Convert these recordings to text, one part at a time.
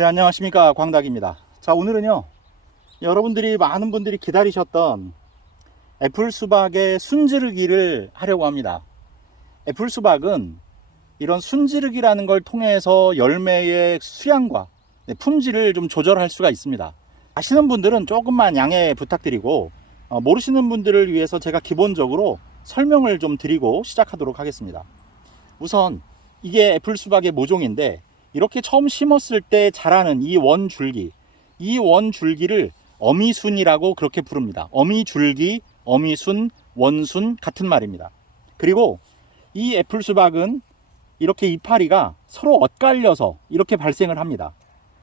네, 안녕하십니까. 광닭입니다. 자, 오늘은요, 여러분들이 많은 분들이 기다리셨던 애플 수박의 순지르기를 하려고 합니다. 애플 수박은 이런 순지르기라는 걸 통해서 열매의 수량과 네, 품질을 좀 조절할 수가 있습니다. 아시는 분들은 조금만 양해 부탁드리고, 어, 모르시는 분들을 위해서 제가 기본적으로 설명을 좀 드리고 시작하도록 하겠습니다. 우선, 이게 애플 수박의 모종인데, 이렇게 처음 심었을 때 자라는 이 원줄기, 이 원줄기를 어미순이라고 그렇게 부릅니다. 어미줄기, 어미순, 원순 같은 말입니다. 그리고 이 애플 수박은 이렇게 이파리가 서로 엇갈려서 이렇게 발생을 합니다.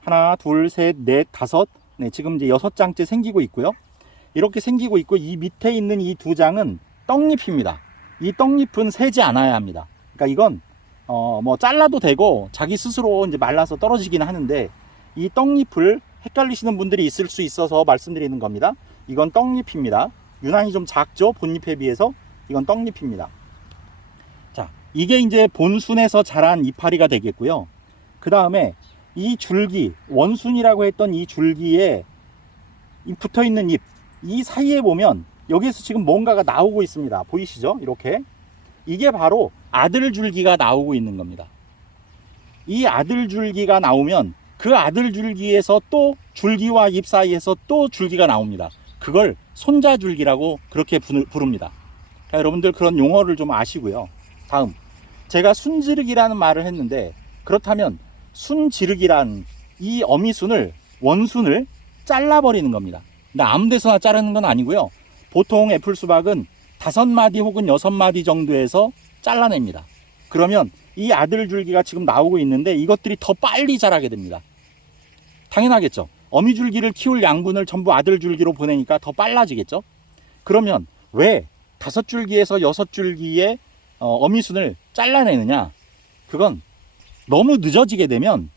하나, 둘, 셋, 넷, 다섯, 네, 지금 이제 여섯 장째 생기고 있고요. 이렇게 생기고 있고 이 밑에 있는 이 두 장은 떡잎입니다. 이 떡잎은 새지 않아야 합니다. 그러니까 이건 어, 뭐 잘라도 되고 자기 스스로 이제 말라서 떨어지긴 하는데 이 떡잎을 헷갈리시는 분들이 있을 수 있어서 말씀드리는 겁니다. 이건 떡잎입니다. 유난히 좀 작죠? 본잎에 비해서 이건 떡잎입니다. 자, 이게 이제 본순에서 자란 이파리가 되겠고요. 그 다음에 이 줄기, 원순이라고 했던 이 줄기에 이 붙어 있는 잎, 이 사이에 보면 여기에서 지금 뭔가가 나오고 있습니다. 보이시죠? 이렇게. 이게 바로 아들 줄기가 나오고 있는 겁니다. 이 아들 줄기가 나오면 그 아들 줄기에서 또 줄기와 잎 사이에서 또 줄기가 나옵니다. 그걸 손자 줄기라고 그렇게 부- 부릅니다. 자, 여러분들 그런 용어를 좀 아시고요. 다음. 제가 순지르기라는 말을 했는데 그렇다면 순지르기란 이 어미순을 원순을 잘라버리는 겁니다. 근데 아무 데서나 자르는 건 아니고요. 보통 애플 수박은 다섯 마디 혹은 여섯 마디 정도에서 잘라냅니다. 그러면 이 아들 줄기가 지금 나오고 있는데 이것들이 더 빨리 자라게 됩니다. 당연하겠죠. 어미 줄기를 키울 양분을 전부 아들 줄기로 보내니까 더 빨라지겠죠. 그러면 왜 다섯 줄기에서 여섯 줄기의 어, 어미순을 잘라내느냐? 그건 너무 늦어지게 되면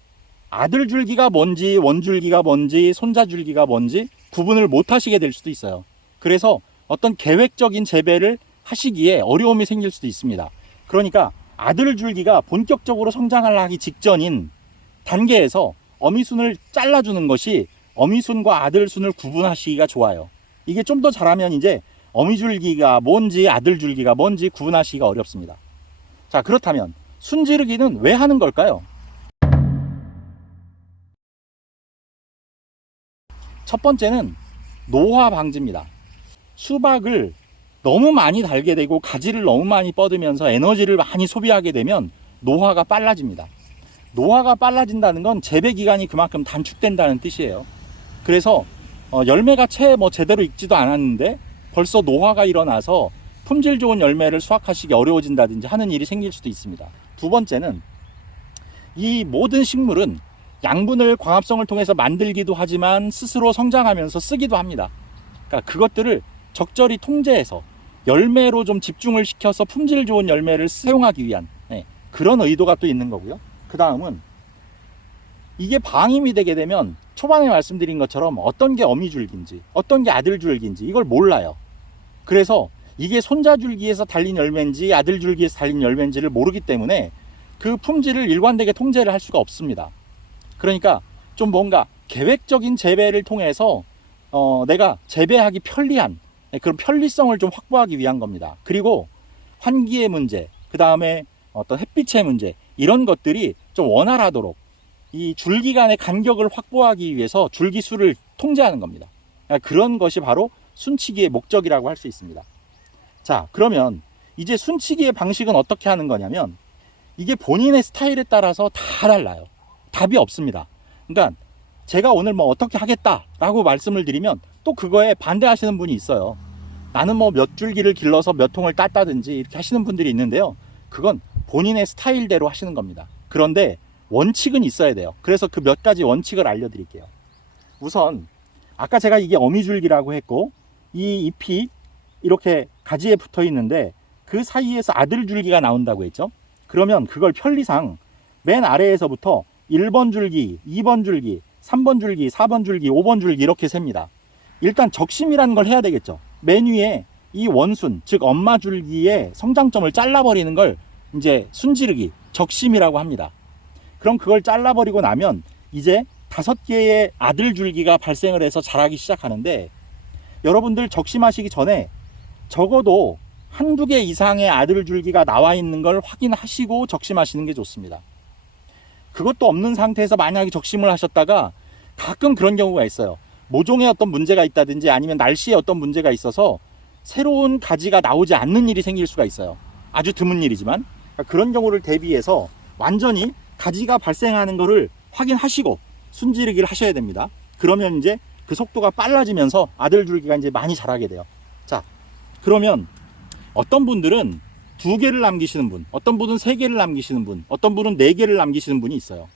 아들 줄기가 뭔지 원줄기가 뭔지 손자 줄기가 뭔지 구분을 못 하시게 될 수도 있어요. 그래서 어떤 계획적인 재배를 하시기에 어려움이 생길 수도 있습니다. 그러니까 아들 줄기가 본격적으로 성장하기 직전인 단계에서 어미순을 잘라주는 것이 어미순과 아들순을 구분하시기가 좋아요. 이게 좀더 자라면 이제 어미줄기가 뭔지 아들줄기가 뭔지 구분하시기가 어렵습니다. 자, 그렇다면 순지르기는 왜 하는 걸까요? 첫 번째는 노화 방지입니다. 수박을 너무 많이 달게 되고 가지를 너무 많이 뻗으면서 에너지를 많이 소비하게 되면 노화가 빨라집니다. 노화가 빨라진다는 건 재배 기간이 그만큼 단축된다는 뜻이에요. 그래서 어, 열매가 채 뭐 제대로 익지도 않았는데 벌써 노화가 일어나서 품질 좋은 열매를 수확하시기 어려워진다든지 하는 일이 생길 수도 있습니다. 두 번째는 이 모든 식물은 양분을 광합성을 통해서 만들기도 하지만 스스로 성장하면서 쓰기도 합니다. 그러니까 그것들을 적절히 통제해서 열매로 좀 집중을 시켜서 품질 좋은 열매를 사용하기 위한 네, 그런 의도가 또 있는 거고요. 그 다음은 이게 방임이 되게 되면 초반에 말씀드린 것처럼 어떤 게 어미줄기인지 어떤 게 아들줄기인지 이걸 몰라요. 그래서 이게 손자줄기에서 달린 열매인지 아들줄기에서 달린 열매인지를 모르기 때문에 그 품질을 일관되게 통제를 할 수가 없습니다. 그러니까 좀 뭔가 계획적인 재배를 통해서 어, 내가 재배하기 편리한 네, 그런 편리성을 좀 확보하기 위한 겁니다. 그리고 환기의 문제, 그 다음에 어떤 햇빛의 문제 이런 것들이 좀 원활하도록 이 줄기 간의 간격을 확보하기 위해서 줄기 수를 통제하는 겁니다. 그러니까 그런 것이 바로 순치기의 목적이라고 할 수 있습니다. 자, 그러면 이제 순치기의 방식은 어떻게 하는 거냐면 이게 본인의 스타일에 따라서 다 달라요. 답이 없습니다. 그러니까 제가 오늘 뭐 어떻게 하겠다라고 말씀을 드리면 또 그거에 반대하시는 분이 있어요. 나는 뭐 몇 줄기를 길러서 몇 통을 땄다든지 이렇게 하시는 분들이 있는데요. 그건 본인의 스타일대로 하시는 겁니다. 그런데 원칙은 있어야 돼요. 그래서 그 몇 가지 원칙을 알려드릴게요. 우선 아까 제가 이게 어미줄기라고 했고 이 잎이 이렇게 가지에 붙어 있는데 그 사이에서 아들 줄기가 나온다고 했죠. 그러면 그걸 편리상 맨 아래에서부터 1번 줄기, 2번 줄기, 3번 줄기, 4번 줄기, 5번 줄기 이렇게 셉니다. 일단 적심이라는 걸 해야 되겠죠. 맨 위에 이 원순, 즉 엄마 줄기의 성장점을 잘라버리는 걸 이제 순지르기, 적심이라고 합니다. 그럼 그걸 잘라버리고 나면 이제 다섯 개의 아들 줄기가 발생을 해서 자라기 시작하는데 여러분들 적심하시기 전에 적어도 한두 개 이상의 아들 줄기가 나와 있는 걸 확인하시고 적심하시는 게 좋습니다. 그것도 없는 상태에서 만약에 적심을 하셨다가 가끔 그런 경우가 있어요. 모종에 어떤 문제가 있다든지 아니면 날씨에 어떤 문제가 있어서 새로운 가지가 나오지 않는 일이 생길 수가 있어요. 아주 드문 일이지만 그러니까 그런 경우를 대비해서 완전히 가지가 발생하는 것을 확인하시고 순지르기를 하셔야 됩니다. 그러면 이제 그 속도가 빨라지면서 아들 줄기가 이제 많이 자라게 돼요. 자, 그러면 어떤 분들은 두 개를 남기시는 분, 어떤 분은 세 개를 남기시는 분, 어떤 분은 네 개를 남기시는 분이 있어요.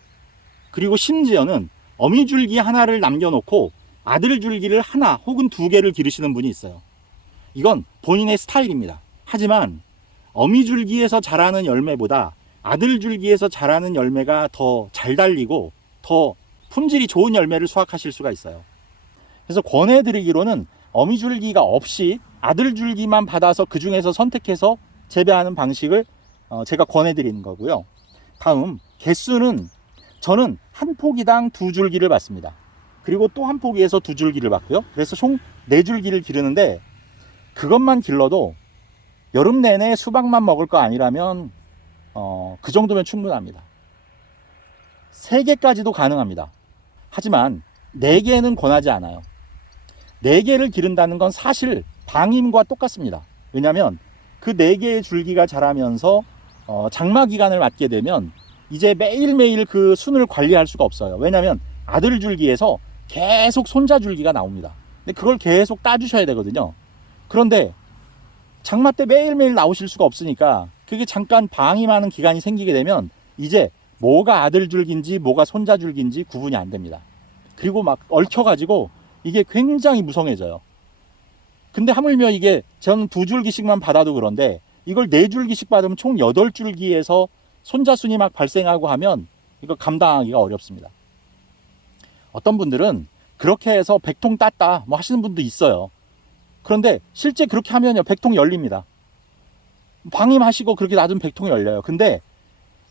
그리고 심지어는 어미 줄기 하나를 남겨놓고 아들 줄기를 하나 혹은 두 개를 기르시는 분이 있어요. 이건 본인의 스타일입니다. 하지만 어미 줄기에서 자라는 열매보다 아들 줄기에서 자라는 열매가 더 잘 달리고 더 품질이 좋은 열매를 수확하실 수가 있어요. 그래서 권해드리기로는 어미 줄기가 없이 아들 줄기만 받아서 그 중에서 선택해서 재배하는 방식을 어, 제가 권해드리는 거고요. 다음 개수는 저는 한 포기당 두 줄기를 받습니다. 그리고 또 한 포기에서 두 줄기를 받고요. 그래서 총 네 줄기를 기르는데 그것만 길러도 여름 내내 수박만 먹을 거 아니라면 어, 그 정도면 충분합니다. 세 개까지도 가능합니다. 하지만 네 개는 권하지 않아요. 네 개를 기른다는 건 사실 방임과 똑같습니다. 왜냐하면 그 네 개의 줄기가 자라면서 어, 장마 기간을 맞게 되면 이제 매일매일 그 순을 관리할 수가 없어요. 왜냐하면 아들 줄기에서 계속 손자 줄기가 나옵니다. 근데 그걸 계속 따주셔야 되거든요. 그런데 장마 때 매일매일 나오실 수가 없으니까 그게 잠깐 방임하는 기간이 생기게 되면 이제 뭐가 아들 줄기인지 뭐가 손자 줄기인지 구분이 안 됩니다. 그리고 막 얽혀가지고 이게 굉장히 무성해져요. 근데 하물며 이게 저는 두 줄기씩만 받아도 그런데 이걸 네 줄기씩 받으면 총 여덟 줄기에서 손자순이 막 발생하고 하면 이거 감당하기가 어렵습니다. 어떤 분들은 그렇게 해서 백통 땄다 뭐 하시는 분도 있어요. 그런데 실제 그렇게 하면요 백통 열립니다. 방임하시고 그렇게 놔두면 백통이 열려요. 근데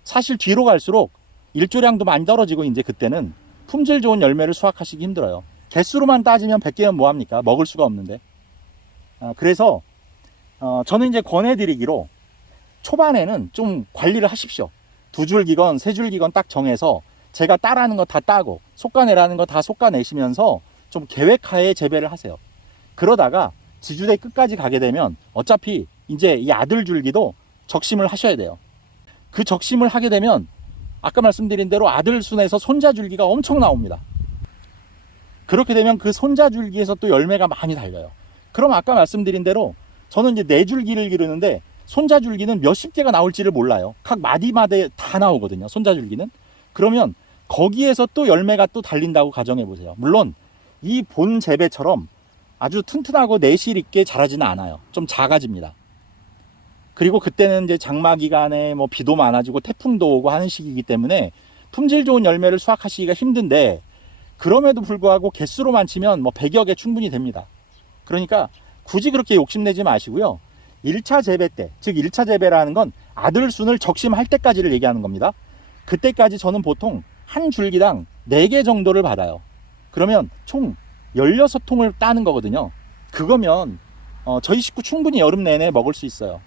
사실 뒤로 갈수록 일조량도 많이 떨어지고 이제 그때는 품질 좋은 열매를 수확하시기 힘들어요. 개수로만 따지면 100개면 뭐합니까? 먹을 수가 없는데. 아, 그래서 어, 저는 이제 권해드리기로 초반에는 좀 관리를 하십시오. 두 줄기건 세 줄기건 딱 정해서 제가 따라는 거 다 따고 솎아내라는 거다 솎아내시면서 좀 계획하에 재배를 하세요. 그러다가 지주대 끝까지 가게 되면 어차피 이제 이 아들 줄기도 적심을 하셔야 돼요. 그 적심을 하게 되면 아까 말씀드린 대로 아들 순에서 손자 줄기가 엄청 나옵니다. 그렇게 되면 그 손자 줄기에서 또 열매가 많이 달려요. 그럼 아까 말씀드린 대로 저는 이제 네 줄기를 기르는데 손자 줄기는 몇십 개가 나올지를 몰라요. 각 마디마다 다 나오거든요. 손자 줄기는. 그러면 거기에서 또 열매가 또 달린다고 가정해 보세요. 물론 이 본 재배처럼 아주 튼튼하고 내실 있게 자라지는 않아요. 좀 작아집니다. 그리고 그때는 이제 장마 기간에 뭐 비도 많아지고 태풍도 오고 하는 시기이기 때문에 품질 좋은 열매를 수확하시기가 힘든데 그럼에도 불구하고 개수로만 치면 뭐 100여 개 충분히 됩니다. 그러니까 굳이 그렇게 욕심내지 마시고요. 1차 재배 때, 즉 1차 재배라는 건 아들 순을 적심할 때까지를 얘기하는 겁니다. 그때까지 저는 보통 한 줄기당 4개 정도를 받아요. 그러면 총 16통을 따는 거거든요. 그거면 어, 저희 식구 충분히 여름 내내 먹을 수 있어요.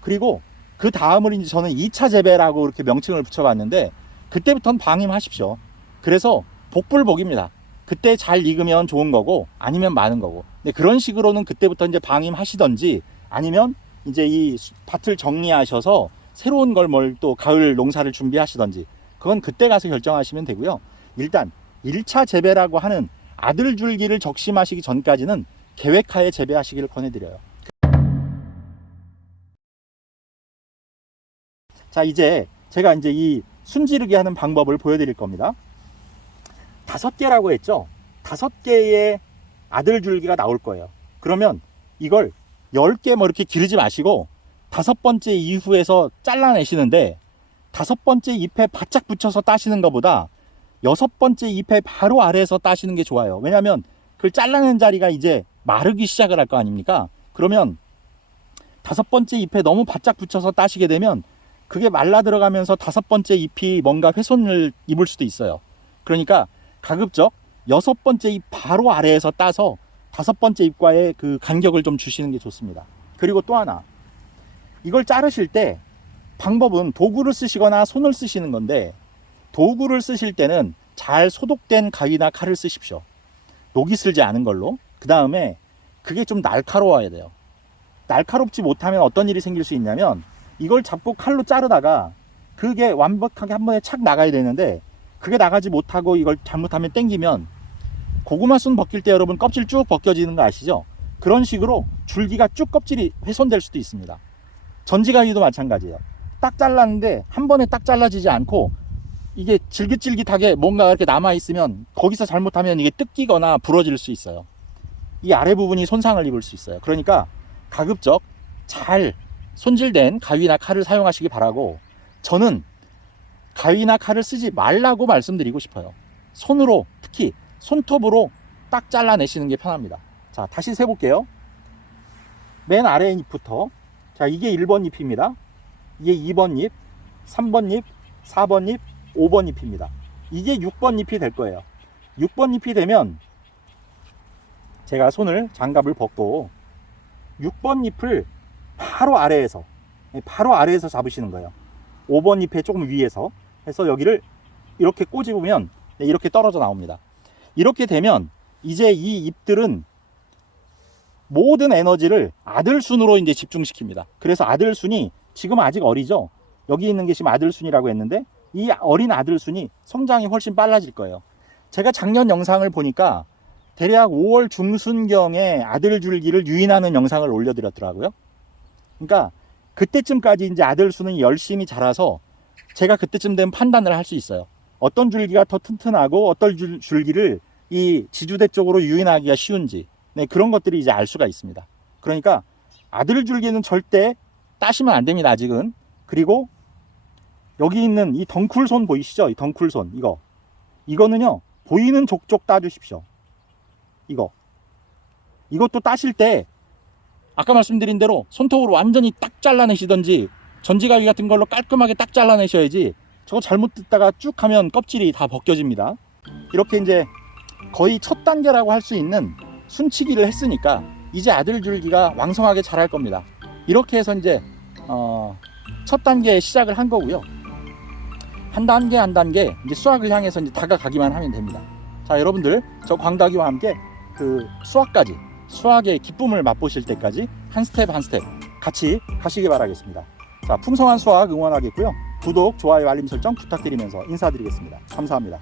그리고 그 다음을 이제 저는 2차 재배라고 이렇게 명칭을 붙여봤는데 그때부터는 방임하십시오. 그래서 복불복입니다. 그때 잘 익으면 좋은 거고 아니면 많은 거고. 근데 그런 식으로는 그때부터 이제 방임하시던지 아니면 이제 이 밭을 정리하셔서 새로운 걸 뭘 또 가을 농사를 준비하시던지 그건 그때 가서 결정하시면 되고요. 일단 1차 재배라고 하는 아들 줄기를 적심하시기 전까지는 계획하에 재배하시기를 권해드려요. 자, 이제 제가 이제 이 순지르기 하는 방법을 보여드릴 겁니다. 다섯 개라고 했죠? 다섯 개의 아들 줄기가 나올 거예요. 그러면 이걸 열개뭐 이렇게 기르지 마시고 다섯 번째 이후에서 잘라내시는데 다섯 번째 잎에 바짝 붙여서 따시는 것보다 여섯 번째 잎에 바로 아래에서 따시는 게 좋아요. 왜냐하면 그걸 잘라낸 자리가 이제 마르기 시작을 할 거 아닙니까? 그러면 다섯 번째 잎에 너무 바짝 붙여서 따시게 되면 그게 말라 들어가면서 다섯 번째 잎이 뭔가 훼손을 입을 수도 있어요. 그러니까 가급적 여섯 번째 잎 바로 아래에서 따서 다섯 번째 잎과의 그 간격을 좀 주시는 게 좋습니다. 그리고 또 하나 이걸 자르실 때 방법은 도구를 쓰시거나 손을 쓰시는 건데 도구를 쓰실 때는 잘 소독된 가위나 칼을 쓰십시오. 녹이 슬지 않은 걸로. 그 다음에 그게 좀 날카로워야 돼요. 날카롭지 못하면 어떤 일이 생길 수 있냐면 이걸 잡고 칼로 자르다가 그게 완벽하게 한 번에 착 나가야 되는데 그게 나가지 못하고 이걸 잘못하면 땡기면 고구마 순 벗길 때 여러분 껍질 쭉 벗겨지는 거 아시죠? 그런 식으로 줄기가 쭉 껍질이 훼손될 수도 있습니다. 전지가위도 마찬가지예요. 딱 잘랐는데 한 번에 딱 잘라지지 않고 이게 질깃질깃하게 뭔가 이렇게 남아 있으면 거기서 잘못하면 이게 뜯기거나 부러질 수 있어요. 이 아래 부분이 손상을 입을 수 있어요. 그러니까 가급적 잘 손질된 가위나 칼을 사용하시기 바라고 저는 가위나 칼을 쓰지 말라고 말씀드리고 싶어요. 손으로 특히 손톱으로 딱 잘라내시는 게 편합니다. 자, 다시 세볼게요. 맨 아래 잎부터. 자, 이게 1번 잎입니다. 이게 2번 잎, 3번 잎, 4번 잎, 5번 잎입니다. 이게 6번 잎이 될 거예요. 6번 잎이 되면 제가 손을 장갑을 벗고 6번 잎을 바로 아래에서 바로 아래에서 잡으시는 거예요. 5번 잎의 조금 위에서 해서 여기를 이렇게 꼬집으면 네, 이렇게 떨어져 나옵니다. 이렇게 되면 이제 이 잎들은 모든 에너지를 아들순으로 이제 집중시킵니다. 그래서 아들순이 지금 아직 어리죠. 여기 있는 게 지금 아들순이라고 했는데 이 어린 아들순이 성장이 훨씬 빨라질 거예요. 제가 작년 영상을 보니까 대략 5월 중순경에 아들 줄기를 유인하는 영상을 올려드렸더라고요. 그러니까 그때쯤까지 이제 아들 수는 열심히 자라서 제가 그때쯤 되면 판단을 할 수 있어요. 어떤 줄기가 더 튼튼하고 어떤 줄, 줄기를 이 지주대 쪽으로 유인하기가 쉬운지 네, 그런 것들이 이제 알 수가 있습니다. 그러니까 아들 줄기는 절대 따시면 안 됩니다. 아직은 그리고 여기 있는 이 덩쿨손 보이시죠? 이 덩쿨손 이거 이거는요 보이는 족족 따주십시오. 이거 이것도 따실 때 아까 말씀드린 대로 손톱으로 완전히 딱 잘라내시던지 전지가위 같은 걸로 깔끔하게 딱 잘라내셔야지 저거 잘못 뜯다가 쭉 하면 껍질이 다 벗겨집니다. 이렇게 이제 거의 첫 단계라고 할 수 있는 순치기를 했으니까 이제 아들 줄기가 왕성하게 자랄 겁니다. 이렇게 해서 이제 어, 첫 단계 시작을 한 거고요. 한 단계 한 단계 이제 수확을 향해서 이제 다가가기만 하면 됩니다. 자 여러분들 저 광다기와 함께 그 수확까지 수학의 기쁨을 맛보실 때까지 한 스텝 한 스텝 같이 가시기 바라겠습니다. 자, 풍성한 수학 응원하겠고요. 구독, 좋아요, 알림 설정 부탁드리면서 인사드리겠습니다. 감사합니다.